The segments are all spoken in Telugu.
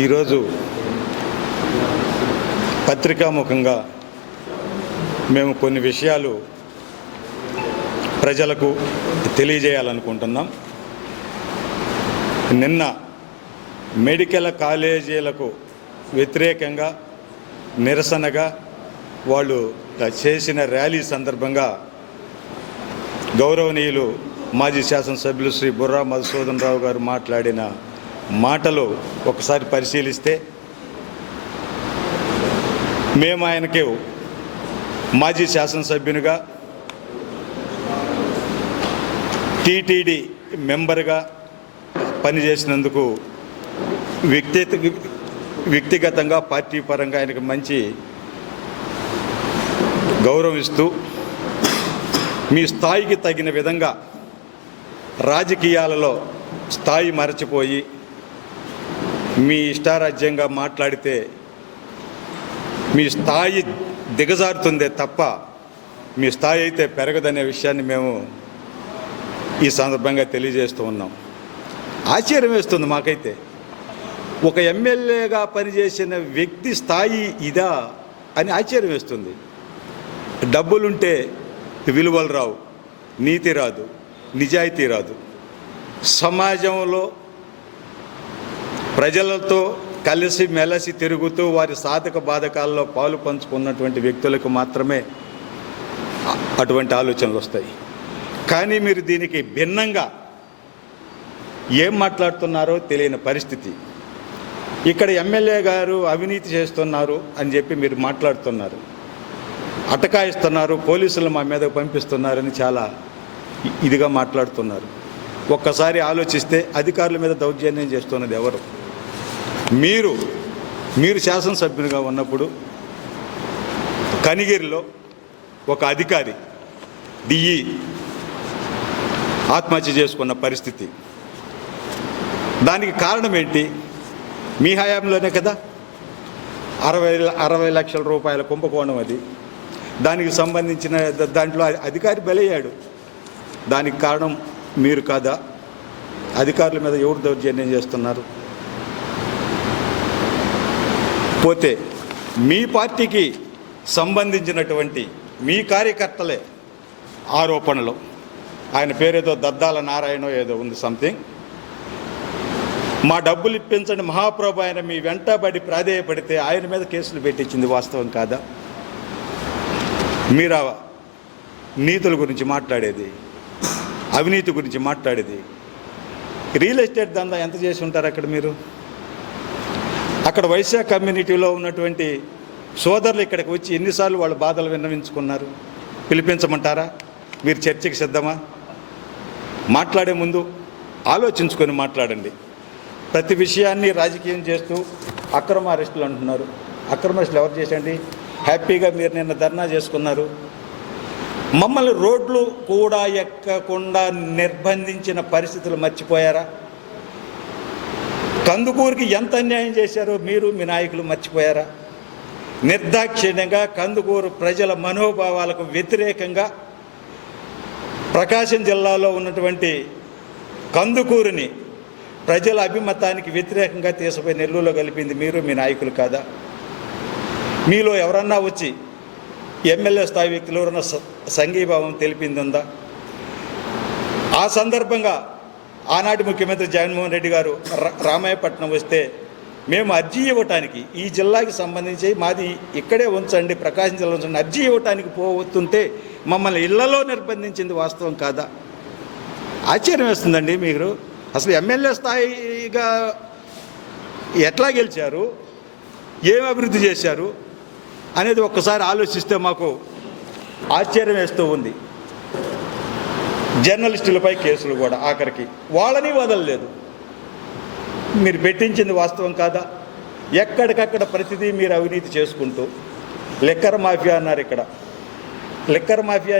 ఈరోజు పత్రికాముఖంగా మేము కొన్ని విషయాలు ప్రజలకు తెలియజేయాలనుకుంటున్నాం. నిన్న మెడికల్ కాలేజీలకు వ్యతిరేకంగా నిరసనగా వాళ్ళు చేసిన ర్యాలీ సందర్భంగా గౌరవనీయులు మాజీ శాసనసభ్యులు శ్రీ బుర్రా మధుసూదన్ రావు గారు మాట్లాడిన మాటలు ఒకసారి పరిశీలిస్తే మేము ఆయనకి మాజీ శాసనసభ్యునిగా టీటీడీ మెంబర్గా పనిచేసినందుకు వ్యక్తి వ్యక్తిగతంగా పార్టీ పరంగా ఆయనకు మంచి గౌరవిస్తూ మీ స్థాయికి తగిన విధంగా రాజకీయాలలో స్థాయి మరచిపోయి మీ ఇష్టారాజ్యంగా మాట్లాడితే మీ స్థాయి దిగజారుతుందే తప్ప మీ స్థాయి అయితే పెరగదనే విషయాన్ని మేము ఈ సందర్భంగా తెలియజేస్తూ ఉన్నాం. ఆశ్చర్యం వేస్తుంది మాకైతే. ఒక ఎమ్మెల్యేగా పనిచేసిన వ్యక్తి స్థాయి ఇదా అని ఆశ్చర్యం వేస్తుంది. డబ్బులుంటే విలువలు రావు నీతి రాదు నిజాయితీ రాదు. సమాజంలో ప్రజలతో కలిసి మెలసి తిరుగుతూ వారి సాధక బాధకాల్లో పాలు పంచుకున్నటువంటి వ్యక్తులకు మాత్రమే అటువంటి ఆలోచనలు వస్తాయి. కానీ మీరు దీనికి భిన్నంగా ఏం మాట్లాడుతున్నారో తెలియని పరిస్థితి. ఇక్కడ ఎమ్మెల్యే గారు అవినీతి చేస్తున్నారు అని చెప్పి మీరు మాట్లాడుతున్నారు. అటకాయిస్తున్నారు పోలీసులు మా మీదకు పంపిస్తున్నారని చాలా ఇదిగా మాట్లాడుతున్నారు. ఒక్కసారి ఆలోచిస్తే అధికారుల మీద దౌర్జన్యం చేస్తున్నది ఎవరు? మీరు మీరు శాసనసభ్యునిగా ఉన్నప్పుడు కనిగిరిలో ఒక అధికారి డిఈ ఆత్మహత్య చేసుకున్న పరిస్థితి. దానికి కారణం ఏంటి? మీ హయాంలోనే కదా? అరవై అరవై లక్షల రూపాయల కుంభకోణం అది. దానికి సంబంధించిన దాంట్లో అధికారి బలయ్యాడు. దానికి కారణం మీరు కాదా? అధికారుల మీద ఎవరు దౌర్జన్యం చేస్తున్నారు? పోతే మీ పార్టీకి సంబంధించినటువంటి మీ కార్యకర్తలే ఆరోపణలు. ఆయన పేరేదో దద్దాల నారాయణ ఏదో ఉంది సంథింగ్ మా డబ్బులు ఇప్పించండి మహాప్రభు ఆయన మీ వెంటబడి ప్రాధేయపడితే ఆయన మీద కేసులు పెట్టించింది వాస్తవం కాదా? మీరు నీతుల గురించి మాట్లాడేది అవినీతి గురించి మాట్లాడేది. రియల్ ఎస్టేట్ దందా ఎంత చేసి ఉంటారు అక్కడ మీరు? అక్కడ వైశాఖ కమ్యూనిటీలో ఉన్నటువంటి సోదరులు ఇక్కడికి వచ్చి ఎన్నిసార్లు వాళ్ళ బాధలు విన్నవించుకున్నారు? పిలిపించమంటారా? మీరు చర్చకి సిద్ధమా? మాట్లాడే ముందు ఆలోచించుకొని మాట్లాడండి. ప్రతి విషయాన్ని రాజకీయం చేస్తూ అక్రమ అరెస్టులు అంటున్నారు. అక్రమ అరెస్టులు ఎవరు చేసండి హ్యాపీగా మీరు నిన్న ధర్నా చేసుకున్నారు. మమ్మల్ని రోడ్లు కూడా ఎక్కకుండా నిర్బంధించిన పరిస్థితులు మర్చిపోయారా? కందుకూరుకి ఎంత అన్యాయం చేశారో మీరు మీ నాయకులు మర్చిపోయారా? నిర్దాక్షిణ్యంగా కందుకూరు ప్రజల మనోభావాలకు వ్యతిరేకంగా ప్రకాశం జిల్లాలో ఉన్నటువంటి కందుకూరుని ప్రజల అభిమతానికి వ్యతిరేకంగా తీసుకుపోయి నెల్లూరులో కలిపింది మీరు మీ నాయకులు కాదా? మీలో ఎవరన్నా వచ్చి ఎమ్మెల్యే స్థాయి వ్యక్తులు ఎవరన్నా సంఘీభావం తెలిపింది ఉందా ఆ సందర్భంగా ఆనాటి ముఖ్యమంత్రి జగన్మోహన్ రెడ్డి గారు రా- రామాయపట్నం వస్తే మేము అర్జీ ఇవ్వటానికి ఈ జిల్లాకి సంబంధించి మాది ఇక్కడే ఉంచండి ప్రకాశం జిల్లా ఉంచండి అర్జీ ఇవ్వటానికి పోతుంటే మమ్మల్ని ఇళ్ళలో నిర్బంధించింది వాస్తవం కాదా? ఆశ్చర్యం వేస్తుందండి మీరు. అసలు ఎమ్మెల్యే స్థాయిగా ఎట్లా గెలిచారు? ఏం అభివృద్ధి చేశారు? అనేది ఒక్కసారి ఆలోచిస్తే మాకు ఆశ్చర్యం వేస్తూ ఉంది. జర్నలిస్టులపై కేసులు కూడా ఆఖరికి వాళ్ళని వదలలేదు. మీరు పెట్టించింది వాస్తవం కాదా? ఎక్కడికక్కడ ప్రతిదీ మీరు అవినీతి చేసుకుంటూ లిక్కర్ మాఫియా అన్నారు ఇక్కడ. లిక్కర్ మాఫియా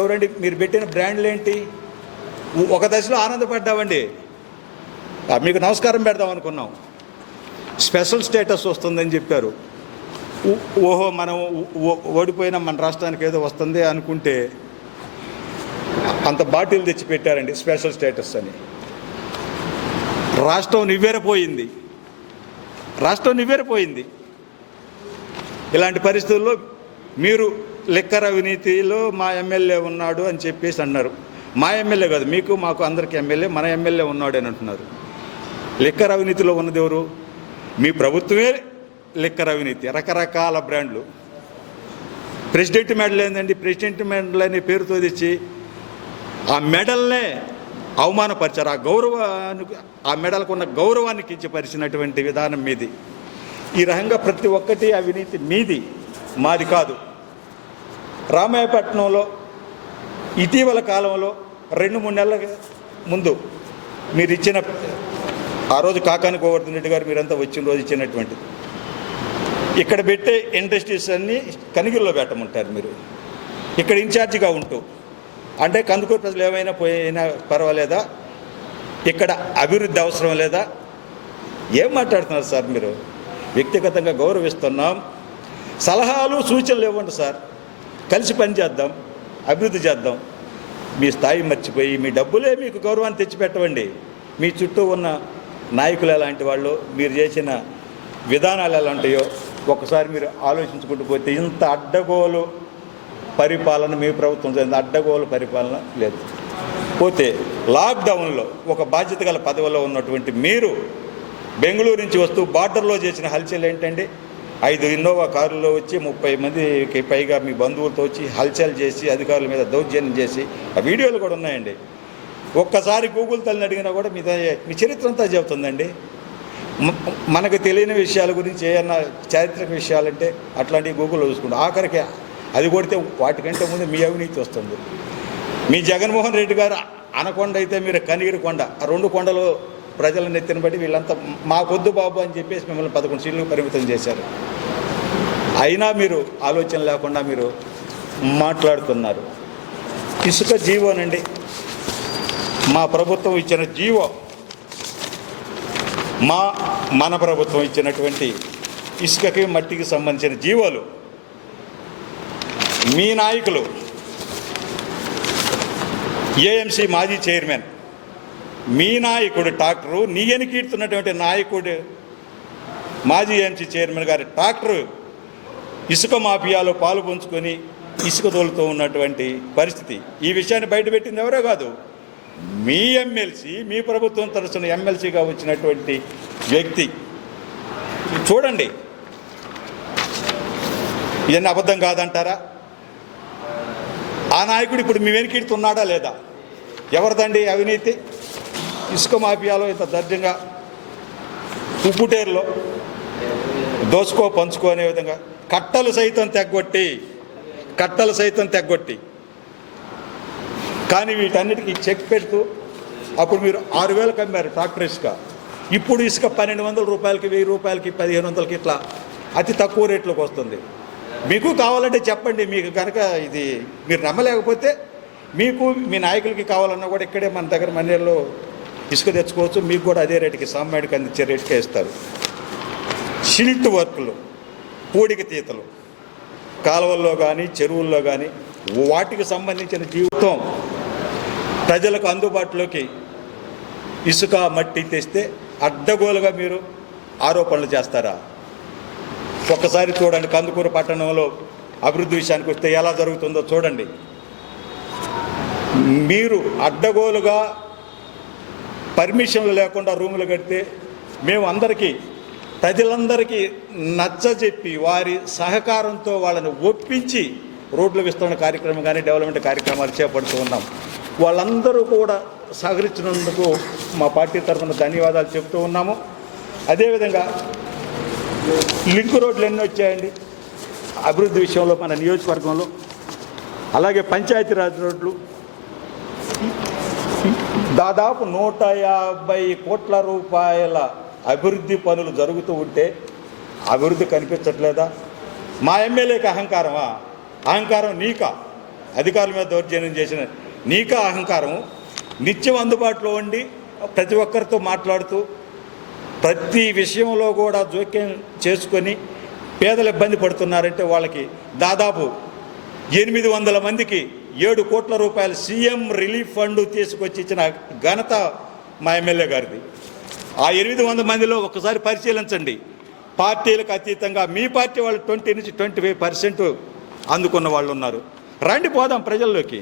ఎవరండి? మీరు పెట్టిన బ్రాండ్లు ఏంటి? ఒక దశలో ఆనందపడ్డామండి మీకు నమస్కారం పెడదాం అనుకున్నాం. స్పెషల్ స్టేటస్ వస్తుందని చెప్పారు. ఓహో మనం ఓడిపోయినా మన రాష్ట్రానికి ఏదో వస్తుంది అనుకుంటే అంత బాటిల్ తెచ్చి పెట్టారండి స్పెషల్ స్టేటస్ అని. రాష్ట్రం నివ్వెరపోయింది. రాష్ట్రం నివ్వెరపోయింది. ఇలాంటి పరిస్థితుల్లో మీరు లెక్కర అవినీతిలో మా ఎమ్మెల్యే ఉన్నాడు అని చెప్పేసి అన్నారు. మా ఎమ్మెల్యే కాదు మీకు మాకు అందరికి ఎమ్మెల్యే మన ఎమ్మెల్యే ఉన్నాడు అని అంటున్నారు. లెక్కర అవినీతిలో ఉన్నది ఎవరు? మీ ప్రభుత్వమే లిక్కర్ అవినీతి రకరకాల బ్రాండ్లు. ప్రెసిడెంట్ మెడల్ ఏందండి? ప్రెసిడెంట్ మెడల్ అనే పేరుతో తెచ్చి ఆ మెడల్నే అవమానపరిచారు. ఆ గౌరవానికి ఆ మెడల్కు ఉన్న గౌరవాన్ని కించపరిచినటువంటి విధానం మీది. ఈ రకంగా ప్రతి ఒక్కటి అవినీతి మీది మాది కాదు. రామాయపట్నంలో ఇటీవల కాలంలో రెండు మూడు నెలల ముందు మీరు ఇచ్చిన ఆ రోజు కాకాని గోవర్ధన్ రెడ్డి గారు మీరంతా వచ్చిన రోజు ఇచ్చినటువంటి ఇక్కడ పెట్టే ఇండస్ట్రీస్ అన్నీ కనిగిరిలో పెట్టమంటారు మీరు. ఇక్కడ ఇన్ఛార్జిగా ఉంటూ. అంటే కందుకూరు ప్రజలు ఏమైనా పోయినా పర్వాలేదా? ఇక్కడ అభివృద్ధి అవసరం లేదా? ఏం మాట్లాడుతున్నారు సార్ మీరు? వ్యక్తిగతంగా గౌరవిస్తున్నాం. సలహాలు సూచనలు ఇవ్వండి సార్. కలిసి పని చేద్దాం అభివృద్ధి చేద్దాం. మీ స్థాయి మర్చిపోయి మీ డబ్బులే మీకు గౌరవాన్ని తెచ్చిపెట్టవండి. మీ చుట్టూ ఉన్న నాయకులు ఎలాంటి వాళ్ళు? మీరు చేసిన విధానాలు ఎలాంటియో ఒకసారి మీరు ఆలోచించుకుంటూ పోతే ఇంత అడ్డగోలు పరిపాలన మీ ప్రభుత్వం జరిగింది అడ్డగోలు పరిపాలన లేదు. పోతే లాక్డౌన్లో ఒక బాధ్యత గల పదవిలో ఉన్నటువంటి మీరు బెంగళూరు నుంచి వస్తూ బార్డర్లో చేసిన హల్చల్ ఏంటండి? ఐదు ఇన్నోవా కారులో వచ్చి ముప్పై మందికి పైగా మీ బంధువులతో వచ్చి హల్చల్ చేసి అధికారుల మీద దౌర్జన్యం చేసి ఆ వీడియోలు కూడా ఉన్నాయండి. ఒక్కసారి గూగుల్ తల్లిని అడిగినా కూడా మీ మీ చరిత్ర అంతా చెబుతుందండి. మనకు తెలియని విషయాల గురించి ఏమన్నా చారిత్రక విషయాలంటే అట్లాంటివి గూగుల్లో చూసుకుంటాం. ఆఖరికి అది కొడితే వాటికంటే ముందు మీ అవినీతి వస్తుంది. మీ జగన్మోహన్ రెడ్డి గారు అనకొండ అయితే మీరు కనిగిరి కొండ ఆ రెండు కొండలు ప్రజల నెత్తిన బట్టి వీళ్ళంతా మాకొద్దు బాబు అని చెప్పేసి మిమ్మల్ని పదకొండు సీట్లు పరిమితం చేశారు. అయినా మీరు ఆలోచన లేకుండా మీరు మాట్లాడుతున్నారు. ఇసుక జీవోనండి మా ప్రభుత్వం ఇచ్చిన జీవో మా మన ప్రభుత్వం ఇచ్చినటువంటి ఇసుకకి మట్టికి సంబంధించిన జీవోలు మీ నాయకులు ఏఎంసీ మాజీ చైర్మన్ మీ నాయకుడు డాక్టరు నీ ఎనికీడుతున్నటువంటి నాయకుడు మాజీ ఏఎంసీ చైర్మన్ గారి డాక్టరు ఇసుక మాఫియాలో పాలు పంచుకొని ఇసుక తోలుతూ ఉన్నటువంటి పరిస్థితి. ఈ విషయాన్ని బయటపెట్టింది ఎవరో కాదు. మీ ఎమ్మెల్సీ మీ ప్రభుత్వం తరచున ఎమ్మెల్సీగా వచ్చినటువంటి వ్యక్తి. చూడండి. ఇవన్నీ అబద్ధం కాదంటారా? ఆ నాయకుడు ఇప్పుడు మీ వెనుకిడుతున్నాడా లేదా? ఎవరిదండి అవినీతి? ఇసుక మాఫియాలో ఇంత దర్జంగా ఉప్పుటేరులో దోసుకో పంచుకో అనే విధంగా కట్టలు సైతం తెగ్గొట్టి కట్టలు సైతం తెగ్గొట్టి కానీ వీటన్నిటికీ చెక్ పెడుతూ అప్పుడు మీరు ఆరు వేలకు అమ్మారు ట్రాక్టర్ ఇసుక ఇప్పుడు ఇసుక పన్నెండు వందల రూపాయలకి వెయ్యి రూపాయలకి పదిహేను వందలకి ఇట్లా అతి తక్కువ రేట్లోకి వస్తుంది. మీకు కావాలంటే చెప్పండి మీకు కనుక ఇది మీరు నమ్మలేకపోతే మీకు మీ నాయకులకి కావాలన్నా కూడా ఇక్కడే మన దగ్గర మన్నేరులో ఇసుక తెచ్చుకోవచ్చు. మీకు కూడా అదే రేటుకి సామాన్యుడికి అందించే రేటుకే ఇస్తారు. షిల్ట్ వర్క్లు పూడిక తీతలు కాలువల్లో కానీ చెరువుల్లో కానీ వాటికి సంబంధించిన జీవితం ప్రజలకు అందుబాటులోకి ఇసుక మట్టి తెస్తే అడ్డగోలుగా మీరు ఆరోపణలు చేస్తారా? ఒక్కసారి చూడండి కందుకూరు పట్టణంలో అభివృద్ధి విషయానికి వస్తే ఎలా జరుగుతుందో చూడండి. మీరు అడ్డగోలుగా పర్మిషన్లు లేకుండా రూములు కడితే మేము అందరికీ ప్రజలందరికీ నచ్చజెప్పి వారి సహకారంతో వాళ్ళని ఒప్పించి రోడ్ల విస్తరణ కార్యక్రమం కానీ డెవలప్మెంట్ కార్యక్రమాలు చేపడుతూ ఉన్నాం. వాళ్ళందరూ కూడా సహకరించినందుకు మా పార్టీ తరఫున ధన్యవాదాలు చెప్తూ ఉన్నాము. అదేవిధంగా లింక్ రోడ్లు ఎన్ని వచ్చాయండి? అభివృద్ధి విషయంలో మన నియోజకవర్గంలో. అలాగే పంచాయతీరాజ్ రోడ్లు. దాదాపు నూట యాభై కోట్ల రూపాయల అభివృద్ధి పనులు జరుగుతూ ఉంటే అభివృద్ధి కనిపించట్లేదా? మా ఎమ్మెల్యేకి అహంకారమా? అహంకారం నీకా? అధికారుల మీద దౌర్జన్యం చేసిన నీకా అహంకారం నిత్యం అందుబాటులో ఉండి ప్రతి ఒక్కరితో మాట్లాడుతూ ప్రతి విషయంలో కూడా జోక్యం చేసుకొని పేదలు ఇబ్బంది పడుతున్నారంటే వాళ్ళకి దాదాపు ఎనిమిది వందల మందికి ఏడు కోట్ల రూపాయలు సీఎం రిలీఫ్ ఫండ్ తీసుకొచ్చి ఇచ్చిన ఘనత మా ఎమ్మెల్యే గారిది. ఆ ఎనిమిది వందల మందిలో ఒకసారి పరిశీలించండి. పార్టీలకు అతీతంగా మీ పార్టీ వాళ్ళు ట్వంటీ నుంచి ట్వంటీ ఫైవ్ పర్సెంట్ అందుకున్న వాళ్ళు ఉన్నారు. రండి పోదాం ప్రజల్లోకి.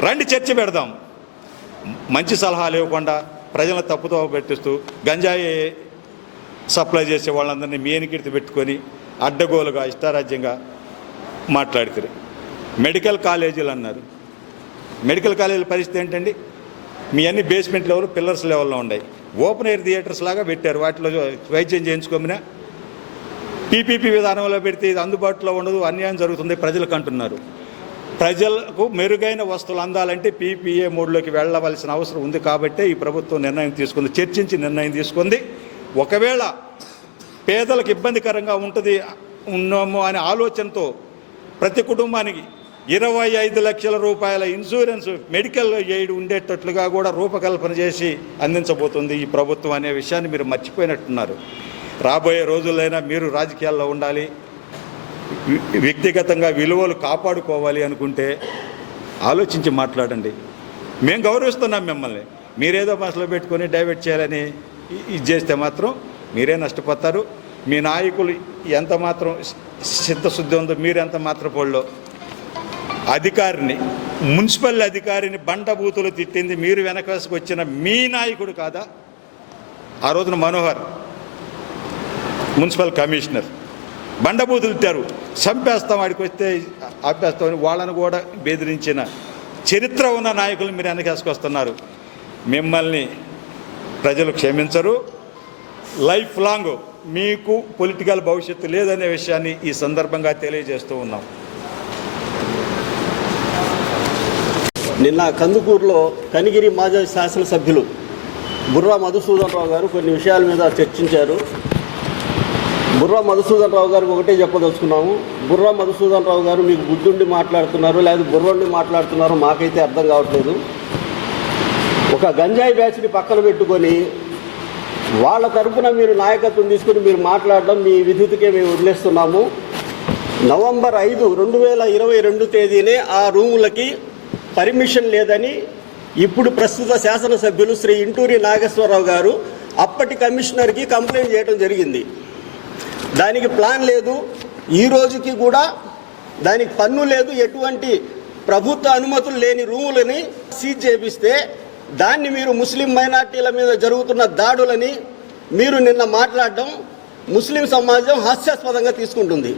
రండి చర్చ పెడదాం. మంచి సలహాలు ఇవ్వకుండా ప్రజలను తప్పుతో పెట్టిస్తూ గంజాయి సప్లై చేసే వాళ్ళందరినీ మేనికిడితి పెట్టుకొని అడ్డగోలుగా ఇష్టారాజ్యంగా మాట్లాడుతారు మెడికల్ కాలేజీలు అన్నారు. మెడికల్ కాలేజీల పరిస్థితి ఏంటండి? మీ అన్ని బేస్మెంట్ లెవెల్ పిల్లర్స్ లెవెల్లో ఉన్నాయి. ఓపెన్ ఎయిర్ థియేటర్స్ లాగా పెట్టారు. వాటిలో వైద్యం చేయించుకోమినా. పీపీపీ విధానంలో పెడితే ఇది అందుబాటులో ఉండదు అన్యాయం జరుగుతుంది ప్రజలకు అంటున్నారు. ప్రజలకు మెరుగైన వస్తువులు అందాలంటే పీపీఏ మోడ్లోకి వెళ్ళవలసిన అవసరం ఉంది కాబట్టే ఈ ప్రభుత్వం నిర్ణయం తీసుకుంది చర్చించి నిర్ణయం తీసుకుంది. ఒకవేళ పేదలకు ఇబ్బందికరంగా ఉంటుంది ఉన్నాము అనే ఆలోచనతో ప్రతి కుటుంబానికి ఇరవై ఐదు లక్షల రూపాయల ఇన్సూరెన్స్ మెడికల్ ఎయిడ్ ఉండేటట్లుగా కూడా రూపకల్పన చేసి అందించబోతుంది ఈ ప్రభుత్వం అనే విషయాన్ని మీరు మర్చిపోయినట్టున్నారు. రాబోయే రోజులైనా మీరు రాజకీయాల్లో ఉండాలి. వ్యక్తిగతంగా విలువలు కాపాడుకోవాలి అనుకుంటే ఆలోచించి మాట్లాడండి. మేము గౌరవిస్తున్నాం మిమ్మల్ని. మీరేదో మనసులో పెట్టుకొని డైవర్ట్ చేయాలని ఇది చేస్తే మాత్రం మీరే నష్టపోతారు. మీ నాయకులు ఎంత మాత్రం చిత్తశుద్ధి ఉందో మీరు ఎంత మాత్రం అధికారిని మున్సిపల్ అధికారిని బండబూతులు తిట్టింది మీరు వెనకసుకు వచ్చిన మీ నాయకుడు కాదా? ఆ రోజున మనోహర్ మున్సిపల్ కమిషనర్ బండబూతులు తిట్టారు. చంపేస్తాం ఆడికి వస్తే ఆపేస్తామని వాళ్ళను కూడా బెదిరించిన చరిత్ర ఉన్న నాయకులు మీరు వెనకేసుకొస్తున్నారు మిమ్మల్ని ప్రజలు క్షమించరు. లైఫ్ లాంగ్ మీకు పొలిటికల్ భవిష్యత్తు లేదనే విషయాన్ని ఈ సందర్భంగా తెలియజేస్తూ ఉన్నాం. నిన్న కందుకూరులో కనిగిరి మాజీ శాసనసభ్యులు బుర్రా మధుసూదన్ రావు గారు కొన్ని విషయాల మీద చర్చించారు. బుర్రా మధుసూదన్ రావు గారికి ఒకటే చెప్పదలుచుకున్నాము. బుర్రా మధుసూదన్ రావు గారు మీకు బుద్ధుండి మాట్లాడుతున్నారు లేదా బుర్రండి మాట్లాడుతున్నారు మాకైతే అర్థం కావట్లేదు. ఒక గంజాయి బ్యాచ్ని పక్కన పెట్టుకొని వాళ్ళ తరఫున మీరు నాయకత్వం తీసుకుని మీరు మాట్లాడడం మీ విద్యుత్కే మేము వదిలేస్తున్నాము. నవంబర్ ఐదు రెండు వేల ఇరవై రెండు తేదీనే ఆ రూములకి పర్మిషన్ లేదని ఇప్పుడు ప్రస్తుత శాసనసభ్యులు శ్రీ ఇంటూరి నాగేశ్వరరావు గారు అప్పటి కమిషనర్కి కంప్లైంట్ చేయడం జరిగింది. దానికి ప్లాన్ లేదు. ఈ రోజుకి కూడా దానికి పన్ను లేదు. ఎటువంటి ప్రభుత్వ అనుమతులు లేని రూములని సీజ్ చేపిస్తే దాన్ని మీరు ముస్లిం మైనార్టీల మీద జరుగుతున్న దాడులని మీరు నిన్న మాట్లాడడం ముస్లిం సమాజం హాస్యాస్పదంగా తీసుకుంటుంది.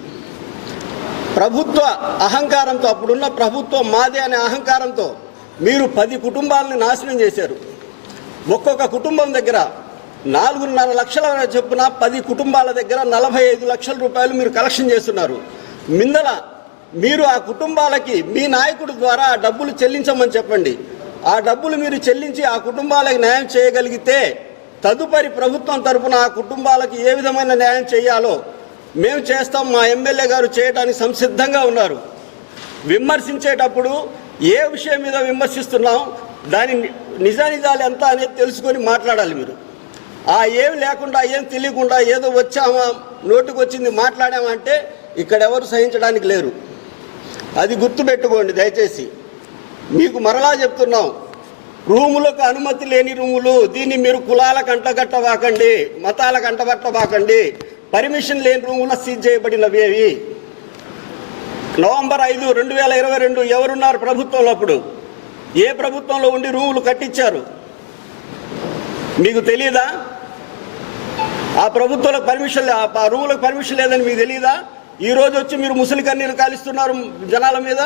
ప్రభుత్వ అహంకారంతో అప్పుడున్న ప్రభుత్వం మాదే అనే అహంకారంతో మీరు పది కుటుంబాలను నాశనం చేశారు. ఒక్కొక్క కుటుంబం దగ్గర నాలుగున్నర లక్షల చొప్పున పది కుటుంబాల దగ్గర నలభై ఐదు లక్షల రూపాయలు మీరు కలెక్షన్ చేస్తున్నారు. మిందల మీరు ఆ కుటుంబాలకి మీ నాయకుడి ద్వారా ఆ డబ్బులు చెల్లించమని చెప్పండి. ఆ డబ్బులు మీరు చెల్లించి ఆ కుటుంబాలకు న్యాయం చేయగలిగితే తదుపరి ప్రభుత్వం తరపున ఆ కుటుంబాలకు ఏ విధమైన న్యాయం చేయాలో మేము చేస్తాం. మా ఎమ్మెల్యే గారు చేయడానికి సంసిద్ధంగా ఉన్నారు. విమర్శించేటప్పుడు ఏ విషయం మీద విమర్శిస్తున్నాం దాని ని- నిజానిజాలు ఎంత అనేది తెలుసుకొని మాట్లాడాలి మీరు. ఆ ఏం లేకుండా ఏం తెలియకుండా ఏదో వచ్చామా నోటికి వచ్చింది మాట్లాడామంటే ఇక్కడ ఎవరు సహించడానికి లేరు. అది గుర్తుపెట్టుకోండి దయచేసి. మీకు మరలా చెప్తున్నాం. రూములకు అనుమతి లేని రూములు దీన్ని మీరు కులాల కంటగట్టబాకండి మతాల కంటగట్టబాకండి పర్మిషన్ లేని రూములు సీజ్ చేయబడినవి అవి. నవంబర్ ఐదు రెండు వేల ఇరవై రెండు ఎవరున్నారు ప్రభుత్వంలో అప్పుడు? ఏ ప్రభుత్వంలో ఉండి రూములు కట్టించారు? మీకు తెలియదా ఆ ప్రభుత్వాలకు పర్మిషన్ ఆ రూములకు పర్మిషన్ లేదని మీకు తెలియదా ఈ రోజు వచ్చి మీరు ముసలి కన్నీరు కాలుస్తున్నారు జనాల మీద.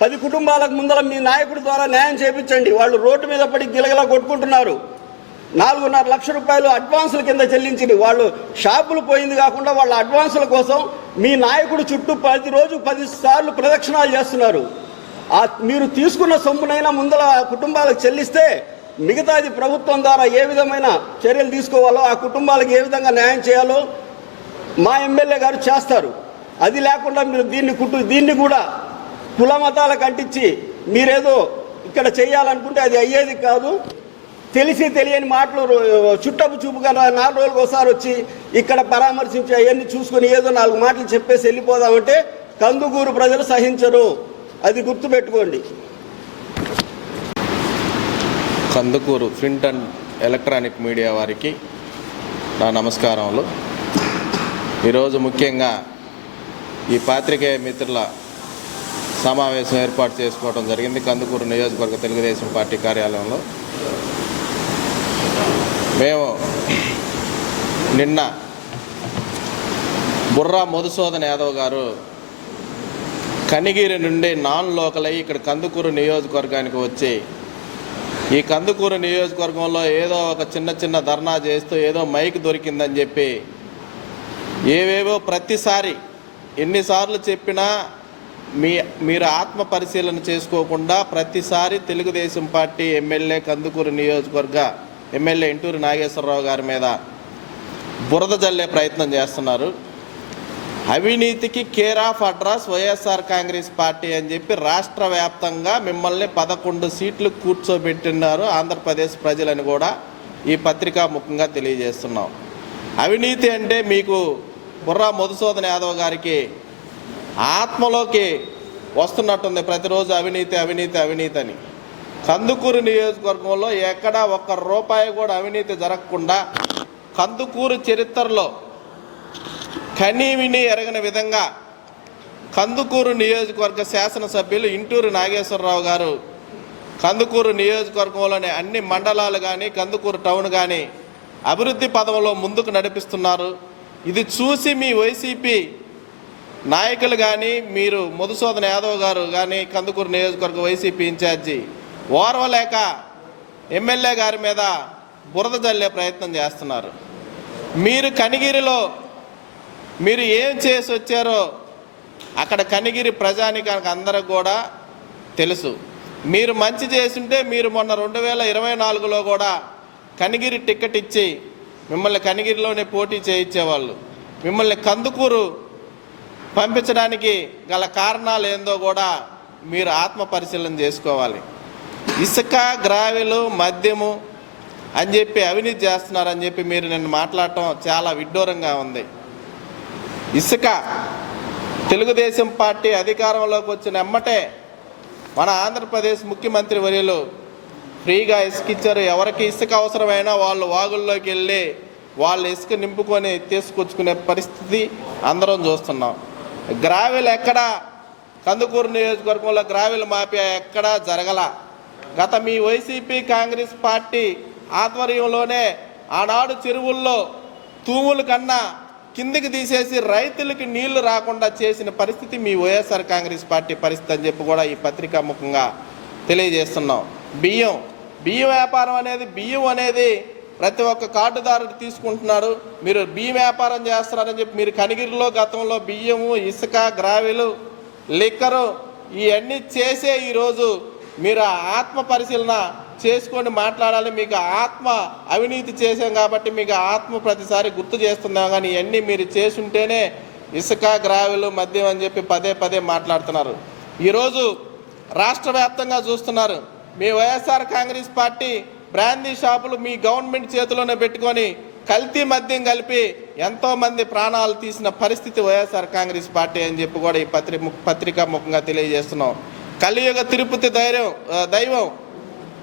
పది కుటుంబాలకు ముందర మీ నాయకుడి ద్వారా న్యాయం చేపించండి. వాళ్ళు రోడ్డు మీద పడి గిలగిలా కొట్టుకుంటున్నారు. నాలుగున్నర లక్ష రూపాయలు అడ్వాన్సుల కింద చెల్లించింది. వాళ్ళు షాపులు పోయింది కాకుండా వాళ్ళ అడ్వాన్సుల కోసం మీ నాయకుడు చుట్టూ పది రోజు పది సార్లు ప్రదక్షిణాలు చేస్తున్నారు. మీరు తీసుకున్న సొమ్మునైనా ముందర ఆ కుటుంబాలకు చెల్లిస్తే మిగతాది ప్రభుత్వం ద్వారా ఏ విధమైన చర్యలు తీసుకోవాలో ఆ కుటుంబాలకు ఏ విధంగా న్యాయం చేయాలో మా ఎమ్మెల్యే గారు చేస్తారు. అది లేకుండా మీరు దీన్ని కుట్టు దీన్ని కూడా కుల మతాలకు అంటించి మీరేదో ఇక్కడ చేయాలనుకుంటే అది అయ్యేది కాదు. తెలిసి తెలియని మాటలు చుట్టపు చూపుగా నాలుగు రోజులకు ఒకసారి వచ్చి ఇక్కడ పరామర్శించి అవన్నీ చూసుకొని ఏదో నాలుగు మాటలు చెప్పేసి వెళ్ళిపోదామంటే కందుకూరు ప్రజలు సహించరు. అది గుర్తుపెట్టుకోండి. Kandukur print and electronic media వారికి నా నమస్కారములు. ఈరోజు ముఖ్యంగా ఈ పాత్రికేయ మిత్రుల సమావేశం ఏర్పాటు చేసుకోవడం జరిగింది. కందుకూరు నియోజకవర్గ తెలుగుదేశం పార్టీ కార్యాలయంలో. మేము నిన్న బుర్రా మధుసూదన్ యాదవ్ గారు కనిగిరి నుండి నాన్ లోకలై ఇక్కడ కందుకూరు నియోజకవర్గానికి వచ్చి ఈ కందుకూరు నియోజకవర్గంలో ఏదో ఒక చిన్న చిన్న ధర్నా చేస్తూ ఏదో మైక్ దొరికిందని చెప్పి ఏవేవో ప్రతిసారి ఎన్నిసార్లు చెప్పినా మీ మీరు ఆత్మ పరిశీలన చేసుకోకుండా ప్రతిసారి తెలుగుదేశం పార్టీ ఎమ్మెల్యే కందుకూరు నియోజకవర్గ ఎమ్మెల్యే ఇంటూరు నాగేశ్వరరావు గారి మీద బురద జల్లే ప్రయత్నం చేస్తున్నారు. అవినీతికి care of address YSR Congress party అని చెప్పి రాష్ట్ర వ్యాప్తంగా మిమ్మల్ని పదకొండు సీట్లు కూర్చోబెట్టినారు ఆంధ్రప్రదేశ్ ప్రజలని కూడా ఈ పత్రికా ముఖంగా తెలియజేస్తున్నాం. అవినీతి అంటే మీకు బుర్రా మధుసూదన్ యాదవ్ గారికి ఆత్మలోకి వస్తున్నట్టుంది ప్రతిరోజు అవినీతి అవినీతి అవినీతి అని. కందుకూరు నియోజకవర్గంలో ఎక్కడా ఒక్క రూపాయి కూడా అవినీతి జరగకుండా కందుకూరు చరిత్రలో కనీ విని ఎరగని విధంగా కందుకూరు నియోజకవర్గ శాసనసభ్యులు ఇంటూరు నాగేశ్వరరావు గారు కందుకూరు నియోజకవర్గంలోని అన్ని మండలాలు కానీ కందుకూరు టౌన్ కానీ అభివృద్ధి పదంలో ముందుకు నడిపిస్తున్నారు. ఇది చూసి మీ వైసీపీ నాయకులు కానీ మీరు మధుసూదన యాదవ్ గారు కానీ కందుకూరు నియోజకవర్గ వైసీపీ ఇన్ఛార్జి ఓర్వలేక ఎమ్మెల్యే గారి మీద బురద జల్లే ప్రయత్నం చేస్తున్నారు. మీరు కనిగిరిలో మీరు ఏం చేసి వచ్చారో అక్కడ కనిగిరి ప్రజానికానికి అందరికి కూడా తెలుసు. మీరు మంచి చేసింటే మీరు మొన్న రెండు వేల ఇరవై నాలుగులో కూడా కనిగిరి టికెట్ ఇచ్చి మిమ్మల్ని కనిగిరిలోనే పోటీ చేయించేవాళ్ళు. మిమ్మల్ని కందుకూరు పంపించడానికి గల కారణాలు ఏందో కూడా మీరు ఆత్మ పరిశీలన చేసుకోవాలి. ఇసుక గ్రావెలు మద్యము అని చెప్పి అవినీతి చేస్తున్నారని చెప్పి మీరు నిన్ను మాట్లాడటం చాలా విడ్డూరంగా ఉంది. ఇసుక తెలుగుదేశం పార్టీ అధికారంలోకి వచ్చిన ఎమ్మటే మన ఆంధ్రప్రదేశ్ ముఖ్యమంత్రి వర్యులు ఫ్రీగా ఇసుక ఇచ్చారు. ఎవరికి ఇసుక అవసరమైనా వాళ్ళు వాగుల్లోకి వెళ్ళి వాళ్ళు ఇసుక నింపుకొని తీసుకొచ్చుకునే పరిస్థితి అందరం చూస్తున్నాం. గ్రావెల్ ఎక్కడ? కందుకూరు నియోజకవర్గంలో గ్రావెల్ మాఫియా ఎక్కడా జరగల? గత మీ వైసీపీ కాంగ్రెస్ పార్టీ ఆధ్వర్యంలోనే ఆనాడు చెరువుల్లో తూములు కన్నా కిందికి తీసేసి రైతులకి నీళ్ళు రాకుండా చేసిన పరిస్థితి మీ వైఎస్ఆర్ కాంగ్రెస్ పార్టీ పరిస్థితి అని చెప్పి కూడా ఈ పత్రికా ముఖంగా తెలియజేస్తున్నాం. బియ్యం బియ్యం వ్యాపారం అనేది బియ్యం అనేది ప్రతి ఒక్క కార్డుదారుడు తీసుకుంటున్నాడు. మీరు బియ్యం వ్యాపారం చేస్తున్నారని చెప్పి మీరు కనిగిరిలో గతంలో బియ్యము ఇసుక గ్రావెలు లిక్కరు ఇవన్నీ చేసే ఈరోజు మీరు ఆత్మ పరిశీలన చేసుకొని మాట్లాడాలి మీకు ఆత్మ అవినీతి చేశాం కాబట్టి మీకు ఆత్మ ప్రతిసారి గుర్తు చేస్తున్నాం. కానీ ఇవన్నీ మీరు చేసుంటేనే ఇసుక గ్రావెలు మద్యం అని చెప్పి పదే పదే మాట్లాడుతున్నారు. ఈరోజు రాష్ట్ర వ్యాప్తంగా చూస్తున్నారు. మీ వైఎస్ఆర్ కాంగ్రెస్ పార్టీ బ్రాందీ షాపులు మీ గవర్నమెంట్ చేతిలోనే పెట్టుకొని కల్తీ మద్యం కలిపి ఎంతోమంది ప్రాణాలు తీసిన పరిస్థితి వైఎస్ఆర్ కాంగ్రెస్ పార్టీ అని చెప్పి కూడా ఈ పత్రి పత్రికా ముఖంగా తెలియజేస్తున్నాం. కలియుగ తిరుపతి ధైర్యం దైవం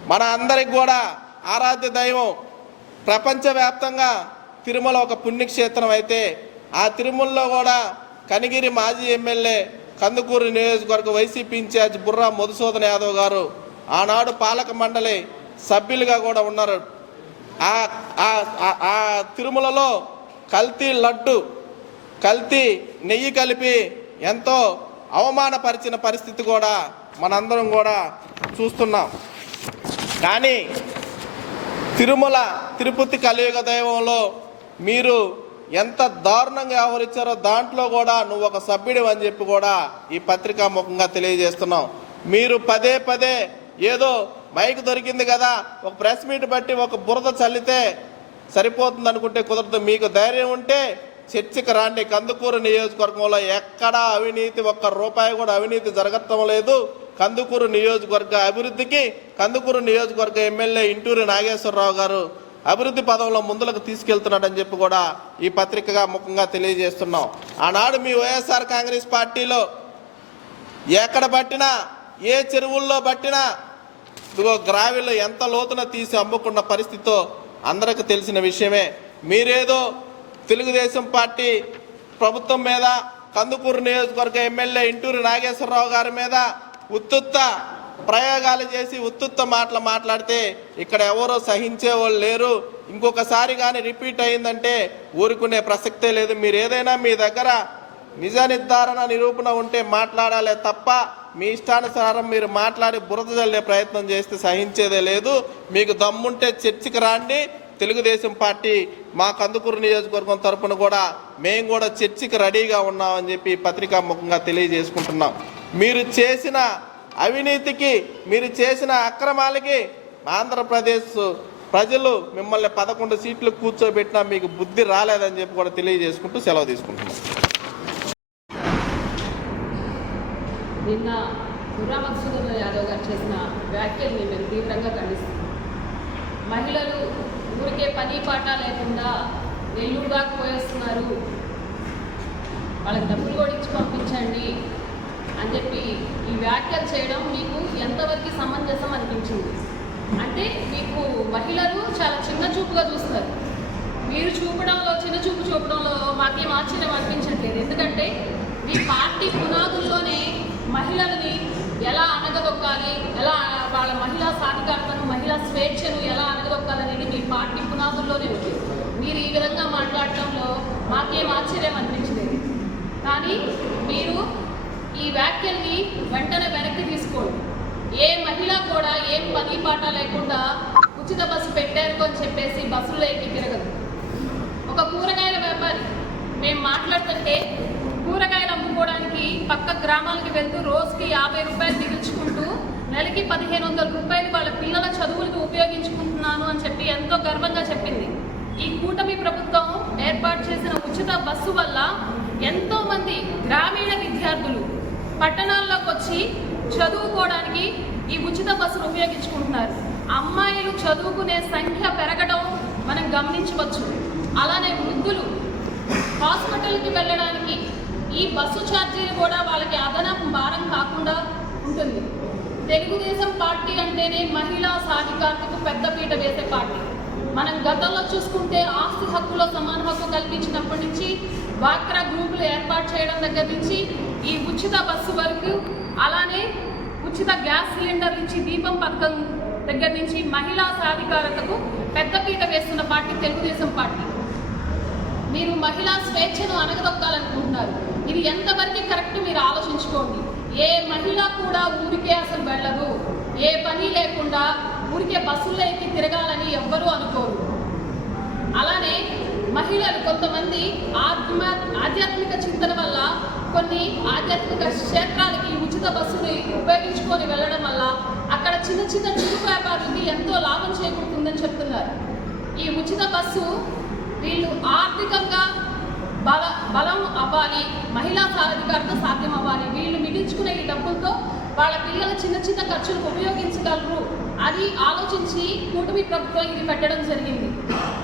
మన అందరికి కూడా ఆరాధ్య దైవం ప్రపంచవ్యాప్తంగా తిరుమల ఒక పుణ్యక్షేత్రం అయితే ఆ తిరుమలలో కూడా కనిగిరి మాజీ ఎమ్మెల్యే కందుకూరు నియోజకవర్గ వైసీపీ ఇన్ఛార్జ్ బుర్రా మధుసూదన్ యాదవ్ గారు ఆనాడు పాలక మండలి సభ్యులుగా కూడా ఉన్నారు. ఆ ఆ- ఆ- ఆ తిరుమలలో కల్తీ లడ్డు కల్తీ నెయ్యి కలిపి ఎంతో అవమానపరిచిన పరిస్థితి కూడా మనందరం కూడా చూస్తున్నాం. కానీ తిరుమల తిరుపతి కలియుగ దైవంలో మీరు ఎంత దారుణంగా వ్యవహరించారో దాంట్లో కూడా నువ్వు ఒక సభ్యుడు అని చెప్పి కూడా ఈ పత్రికా ముఖంగా తెలియజేస్తున్నాం మీరు పదే పదే ఏదో మైక్ దొరికింది కదా ఒక ప్రెస్ మీట్ బట్టి ఒక బురద చల్లితే సరిపోతుంది అనుకుంటే కుదరదు. మీకు ధైర్యం ఉంటే చర్చకి రాండి. కందుకూరు నియోజకవర్గంలో ఎక్కడా అవినీతి ఒక్క రూపాయి కూడా అవినీతి జరగటం లేదు. కందుకూరు నియోజకవర్గ అభివృద్ధికి కందుకూరు నియోజకవర్గ ఎమ్మెల్యే ఇంటూరి నాగేశ్వరరావు గారు అభివృద్ధి పదంలో ముందులకు తీసుకెళ్తున్నాడని చెప్పి కూడా ఈ పత్రికగా ముఖంగా తెలియజేస్తున్నాం. ఆనాడు మీ వైఎస్ఆర్ కాంగ్రెస్ పార్టీలో ఎక్కడ పట్టినా ఏ చెరువుల్లో పట్టినా ఇదిగో గ్రావిల్ ఎంత లోతున తీసి అమ్ముకున్న పరిస్థితితో అందరికి తెలిసిన విషయమే. మీరేదో తెలుగుదేశం పార్టీ ప్రభుత్వం మీద కందుకూరు నియోజకవర్గ ఎమ్మెల్యే ఇంటూరి నాగేశ్వరరావు గారి మీద ఉత్తుత్త ప్రయోగాలు చేసి ఉత్తుత్త మాటలు మాట్లాడితే ఇక్కడ ఎవరో సహించేవాళ్ళు లేరు. ఇంకొకసారి కానీ రిపీట్ అయిందంటే ఊరుకునే ప్రసక్తే లేదు. మీరు ఏదైనా మీ దగ్గర నిజ నిర్ధారణ నిరూపణ ఉంటే మాట్లాడాలే తప్ప మీ ఇష్టానుసారం మీరు మాట్లాడి బురద చల్లే ప్రయత్నం చేస్తే సహించేదే లేదు. మీకు దమ్ముంటే చర్చికి రాండి. తెలుగుదేశం పార్టీ మా కందుకూరు నియోజకవర్గం తరపున కూడా మేము కూడా చర్చికి రెడీగా ఉన్నామని చెప్పి పత్రికా ముఖంగా తెలియజేసుకుంటున్నాం. మీరు చేసిన అవినీతికి మీరు చేసిన అక్రమాలకి ఆంధ్రప్రదేశ్ ప్రజలు మిమ్మల్ని పదకొండు సీట్లు కూర్చోబెట్టినా మీకు బుద్ధి రాలేదని చెప్పి కూడా తెలియజేసుకుంటూ సెలవు తీసుకుంటున్నాం. నిన్న గుర్రా మధుసూదన్ యాదవ్ గారు చేసిన వ్యాఖ్యల్ని మేము తీవ్రంగా ఖండిస్తున్నాం. మహిళలు ఊరికే పని పాట లేకుండా నెల్లూరు దాకా పోయేస్తున్నారు. వాళ్ళకి డబ్బులు కూడా ఇచ్చి పంపించండి. అని చెప్పి ఈ వ్యాఖ్యలు చేయడం మీకు ఎంతవరకు సమంజసం అనిపించింది? అంటే మీకు మహిళలు చాలా చిన్న చూపుగా చూస్తారు మీరు చూపడంలో చిన్న చూపు చూపడంలో మాకేం ఆశ్చర్యం అనిపించట్లేదు. ఎందుకంటే మీ పార్టీ పునాదుల్లోనే మహిళలని ఎలా అనగదొక్కాలి ఎలా వాళ్ళ మహిళా సాధికారతను మహిళా స్వేచ్ఛను ఎలా అనగదొక్కాలనేది మీ పార్టీ పునాదుల్లోనే ఉంది. మీరు ఈ విధంగా మాట్లాడటంలో మాకేం ఆశ్చర్యం అనిపించలేదు. కానీ మీరు ఈ వ్యాఖ్యల్ని వెంటనే వెనక్కి తీసుకోండి. ఏ మహిళ కూడా ఏం పని పాట లేకుండా ఉచిత బస్సు పెట్టారు అని చెప్పేసి బస్సులో ఎక్కి తిరగదు. ఒక కూరగాయల వ్యాపారి మేము మాట్లాడుతుంటే కూరగాయలు అమ్ముకోవడానికి పక్క గ్రామాలకి వెళ్తూ రోజుకి యాభై రూపాయలు మిగిల్చుకుంటూ నెలకి పదిహేను వందల రూపాయలు వాళ్ళ పిల్లల చదువులకు ఉపయోగించుకుంటున్నాను అని చెప్పి ఎంతో గర్వంగా చెప్పింది. ఈ కూటమి ప్రభుత్వం ఏర్పాటు చేసిన ఉచిత బస్సు వల్ల ఎంతోమంది గ్రామీణ విద్యార్థులు పట్టణాల్లోకి వచ్చి చదువుకోవడానికి ఈ ఉచిత బస్సులు ఉపయోగించుకుంటున్నారు. అమ్మాయిలు చదువుకునే సంఖ్య పెరగడం మనం గమనించవచ్చు. అలానే వృద్ధులు హాస్పిటల్కి వెళ్ళడానికి ఈ బస్సు ఛార్జీలు కూడా వాళ్ళకి అదనపు భారం కాకుండా ఉంటుంది. తెలుగుదేశం పార్టీ అంటేనే మహిళా సాధికారతకు పెద్దపీట వేసే పార్టీ. మనం గతంలో చూసుకుంటే ఆస్తి హక్కులో సమాన హక్కు కల్పించినప్పటి నుంచి వాక్రా గ్రూపులు ఏర్పాటు చేయడం దగ్గర నుంచి ఈ ఉచిత బస్సు వరకు అలానే ఉచిత గ్యాస్ సిలిండర్ ఇచ్చి దీపం పథకం దగ్గర నుంచి మహిళా సాధికారతకు పెద్దపీట వేస్తున్న పార్టీ తెలుగుదేశం పార్టీ. మీరు మహిళా స్వేచ్ఛను అనగదొక్కాలనుకుంటున్నారు ఇది ఎంతవరకు కరెక్ట్ మీరు ఆలోచించుకోండి. ఏ మహిళ కూడా ఊరికే అసలు వెళ్ళదు. ఏ పని లేకుండా ఊరికే బస్సుల్లో ఎక్కి తిరగాలని ఎవ్వరూ అనుకోరు. అలానే మహిళలు కొంతమంది ఆత్మ ఆధ్యాత్మిక చింతన వల్ల కొన్ని ఆధ్యాత్మిక క్షేత్రాలకి ఉచిత బస్సుని ఉపయోగించుకొని వెళ్ళడం వల్ల అక్కడ చిన్న చిన్న చిరు వ్యాపారులకి ఎంతో లాభం చేకూరుతుందని చెప్తున్నారు. ఈ ఉచిత బస్సు వీళ్ళు ఆర్థికంగా బల బలం అవ్వాలి మహిళా సాధికారత సాధ్యం అవ్వాలి. వీళ్ళు మిగిల్చుకునే ఈ డబ్బులతో వాళ్ళ పిల్లల చిన్న చిన్న ఖర్చులకు ఉపయోగించగలరు అది ఆలోచించి కూటమి ప్రభుత్వం ఇది పెట్టడం జరిగింది.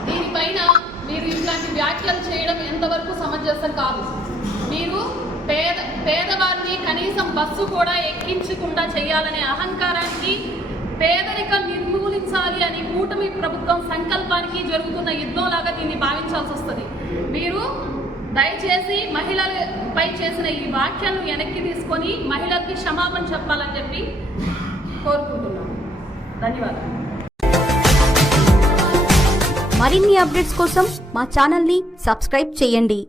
దీనిపైన మీరు ఇట్లాంటి వ్యాఖ్యలు చేయడం ఎంతవరకు సమంజసం కాదు. మీరు పేదవారిని కనీసం బస్సు కూడా ఎక్కించకుండా చేయాలనే అహంకారానికి పేదరికం నిర్మూలించాలి అని కూటమి ప్రభుత్వం సంకల్పానికి జరుగుతున్న యుద్ధంలాగా దీన్ని భావించాల్సి వస్తుంది. మీరు దయచేసి మహిళలపై చేసిన ఈ వ్యాఖ్యలను వెనక్కి తీసుకొని మహిళలకి క్షమాపణ చెప్పాలని చెప్పి కోరుకుంటున్నాను. ధన్యవాదాలు. మరిన్ని అప్డేట్స్ కోసం మా ఛానల్ని సబ్స్క్రైబ్ చేయండి.